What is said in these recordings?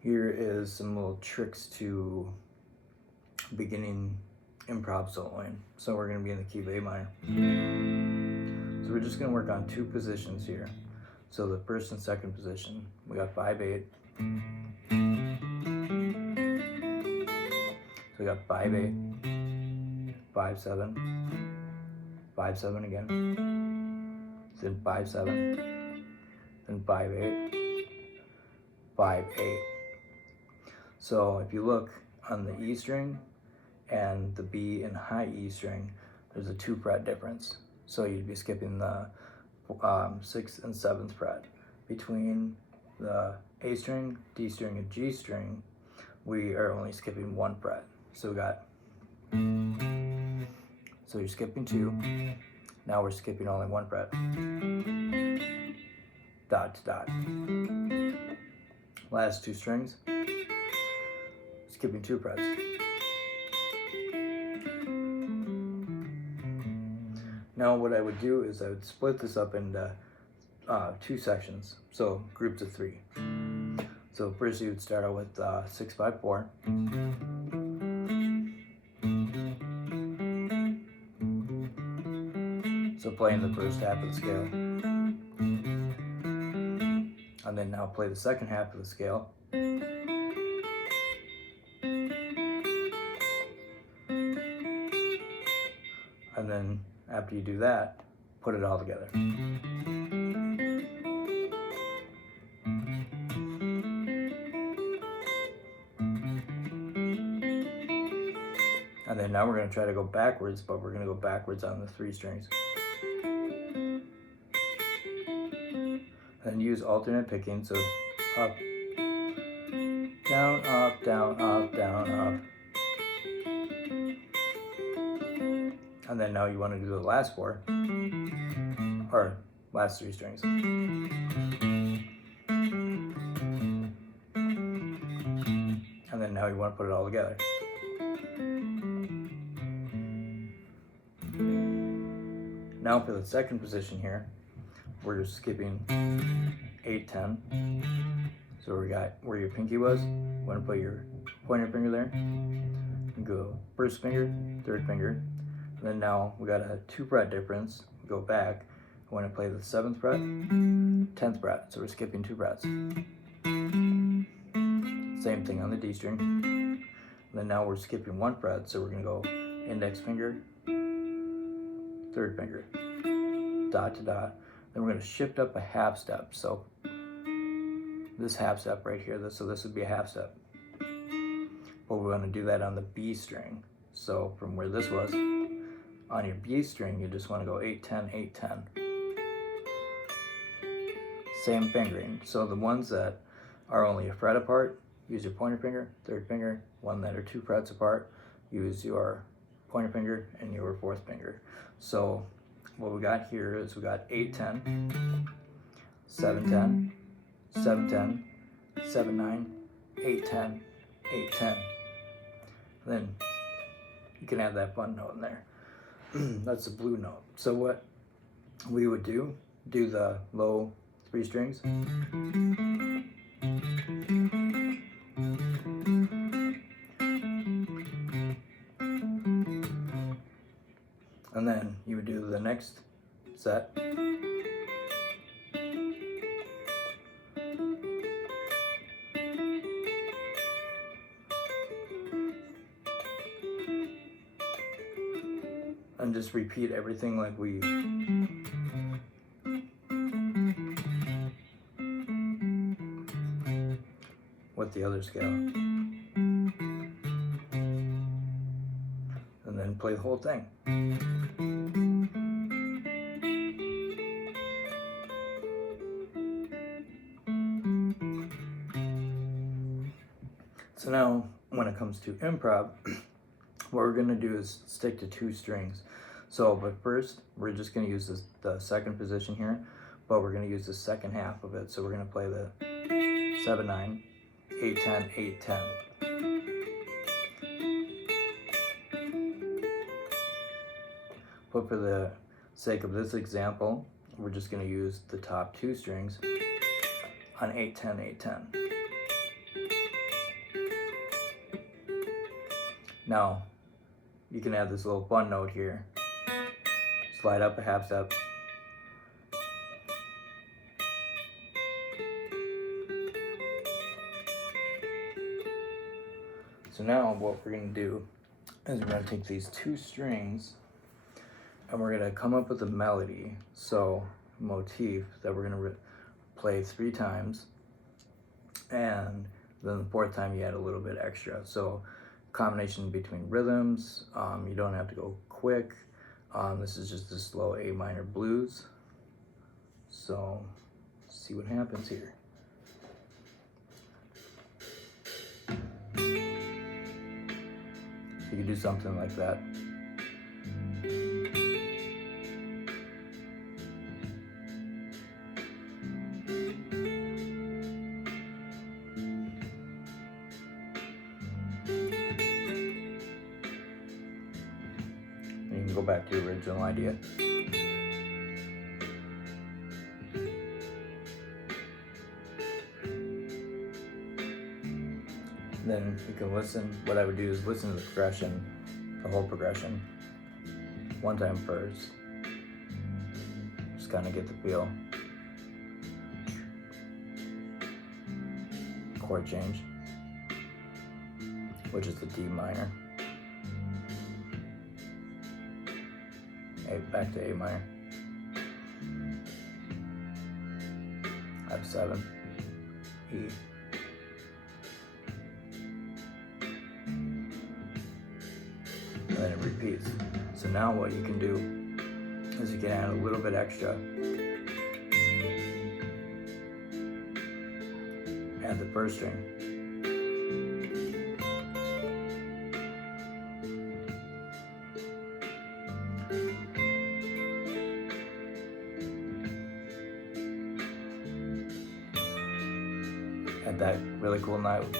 Here is some little tricks to beginning improv soloing. So we're going to be in the key of A minor. So we're just going to work on two positions here. So the first and second position, we got 5/8. So we got 5/8, 5/7, 5/7 again, then 5/7, then 5/8, 5/8. So if you look on the E string and the B and high E string, there's a 2 fret difference. So you'd be skipping the 6th and 7th fret. Between the A string, D string, and G string, we are only skipping 1 fret. So we got, so you're skipping 2, now we're skipping only 1 fret. Dot to dot. Last 2 strings, skipping 2 frets. Now what I would do is I would split this up into 2 sections, so groups of 3. So first you would start out with 6/5/4. So playing the first half of the scale. And then now play the second half of the scale. And then after you do that, put it all together. And then now we're going to try to go backwards, but we're going to go backwards on the 3 strings. And use alternate picking, so up, down, up, down, up, down, up. And then now you want to do the last 4, or last 3 strings. And then now you want to put it all together. Now for the second position here, we're just skipping 8/10. So we got where your pinky was. You want to put your pointer finger there. You go first finger, third finger. And then now we got a 2 fret difference. We go back. I want to play the 7th fret, 10th fret. So we're skipping 2 frets. Same thing on the D string. And then now we're skipping 1 fret. So we're going to go index finger, third finger, dot to dot. Then we're going to shift up a half step. So this half step right here, so this would be a half step. But we're going to do that on the B string. So from where this was, on your B string, you just want to go 8/10, 8/10. Same fingering. So the ones that are only a fret apart, use your pointer finger, third finger. One that are 2 frets apart, use your pointer finger and your 4th finger. So what we got here is we got 8/10, 7/10, 7/10, 7/9, 8/10, 8/10. Then you can add that fun note in there. That's the blue note. So what we would do the low 3 strings. And then you would do the next set. And just repeat everything like we with the other scale. And then play the whole thing. So now, when it comes to improv, what we're going to do is stick to 2 strings. So, but first, we're just going to use the second position here, but we're going to use the second half of it. So we're going to play the 7/9, 8/10, 8/10. But for the sake of this example, we're just going to use the top 2 strings on 8/10, 8/10. Now, you can add this little fun note here. Slide up a half step. So now what we're going to do is we're going to take these two strings and we're going to come up with a melody, so motif, that we're going to play 3 times, and then the 4th time you add a little bit extra. So combination between rhythms, you don't have to go quick. This is just a slow A minor blues. So see what happens here. You can do something like that. And you can go back to your original idea. Then you can listen. What I would do is listen to the progression, the whole progression, one time first. Just kind of get the feel. Chord change, which is the D minor. Back to A minor. F7, E. And then it repeats. So now what you can do is you can add a little bit extra. Add the first string. Add that really cool note.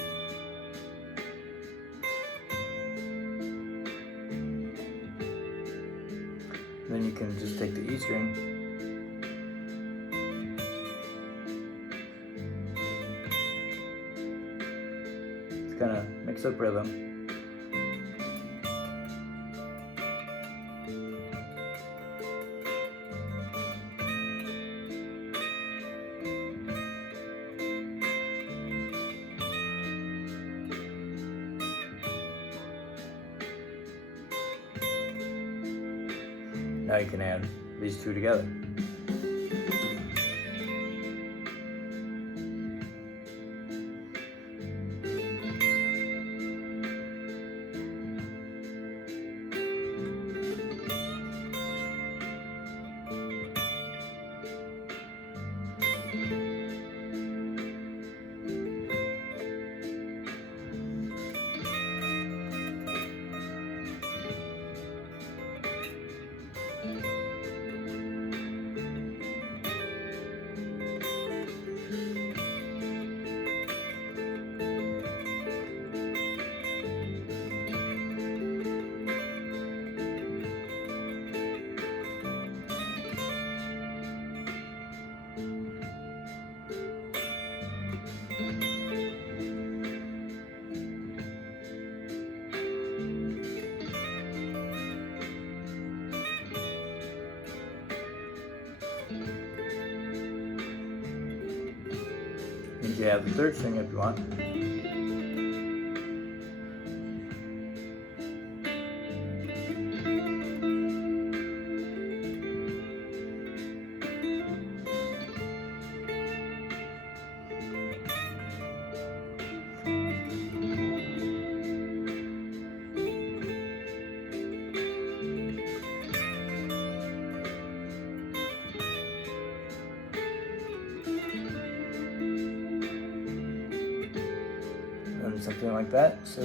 Then you can just take the E string to kind of mix up rhythm. Now you can add these two together. You can have the third string if you want. Something like that. So